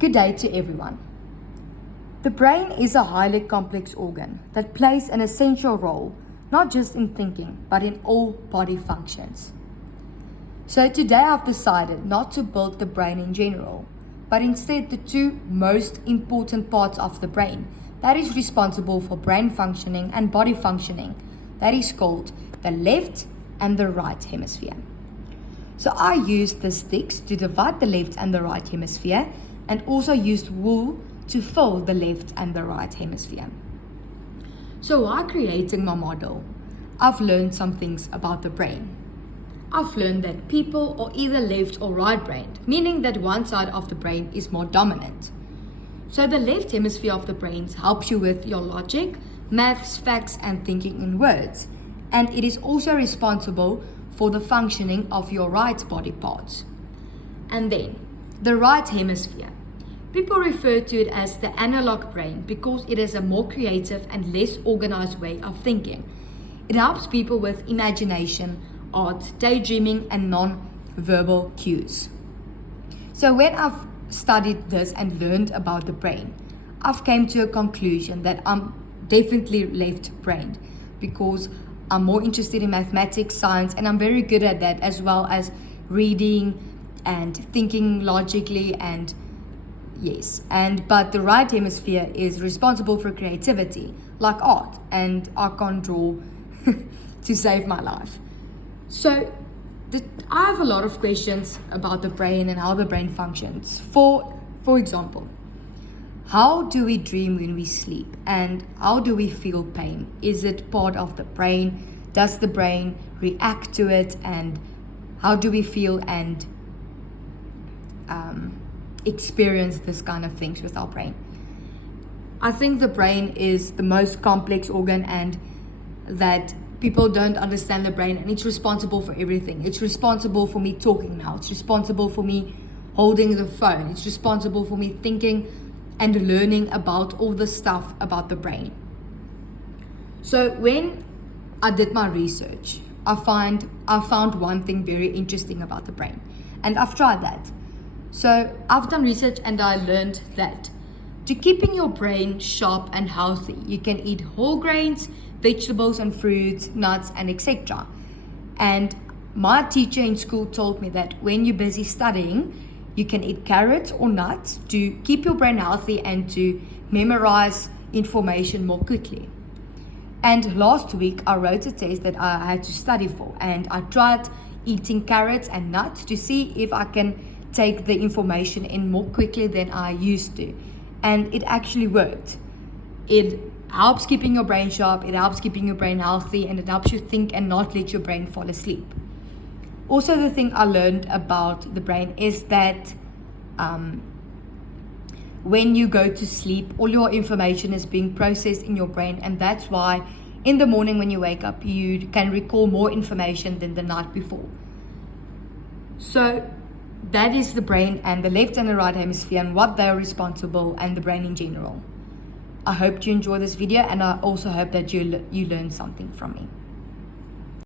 Good day to everyone. The brain is a highly complex organ that plays an essential role, not just in thinking, but in all body functions. So today I've decided not to build the brain in general, but instead the two most important parts of the brain that is responsible for brain functioning and body functioning, that is called the left and the right hemisphere. So I used the sticks to divide the left and the right hemisphere, and also used wool to fill the left and the right hemisphere. So while creating my model, I've learned some things about the brain. I've learned that people are either left or right-brained, meaning that one side of the brain is more dominant. So the left hemisphere of the brain helps you with your logic, maths, facts, and thinking in words. And it is also responsible for the functioning of your right body parts. And then, the right hemisphere. People refer to it as the analog brain because it is a more creative and less organized way of thinking. It helps people with imagination, art, daydreaming, and non-verbal cues. So when I've studied this and learned about the brain, I've came to a conclusion that I'm definitely left-brained because I'm more interested in mathematics, science, and I'm very good at that, as well as reading and thinking logically, and but the right hemisphere is responsible for creativity, like art, and I can't draw to save my life. So I have a lot of questions about the brain and how the brain functions. For example, how do we dream when we sleep, and how do we feel pain? Is it part of the brain? Does the brain react to it, and how do we feel and experience this kind of things with our brain? I think the brain is the most complex organ, and that people don't understand the brain, and it's responsible for everything. It's responsible for me talking now. It's responsible for me holding the phone. It's responsible for me thinking and learning about all the stuff about the brain. So when I did my research, I found one thing very interesting about the brain, and I've tried that. So I've done research and I learned that to keeping your brain sharp and healthy, you can eat whole grains, vegetables and fruits, nuts, and etc. And my teacher in school told me that when you're busy studying, you can eat carrots or nuts to keep your brain healthy and to memorize information more quickly. And last week I wrote a test that I had to study for, and I tried eating carrots and nuts to see if I can take the information in more quickly than I used to. And it actually worked. It helps keeping your brain sharp, it helps keeping your brain healthy, and it helps you think and not let your brain fall asleep. Also, the thing I learned about the brain is that when you go to sleep, all your information is being processed in your brain, and that's why in the morning when you wake up, you can recall more information than the night before. So that is the brain, and the left and the right hemisphere, and what they are responsible, and the brain in general. I hope you enjoy this video, and I also hope that you learned something from me.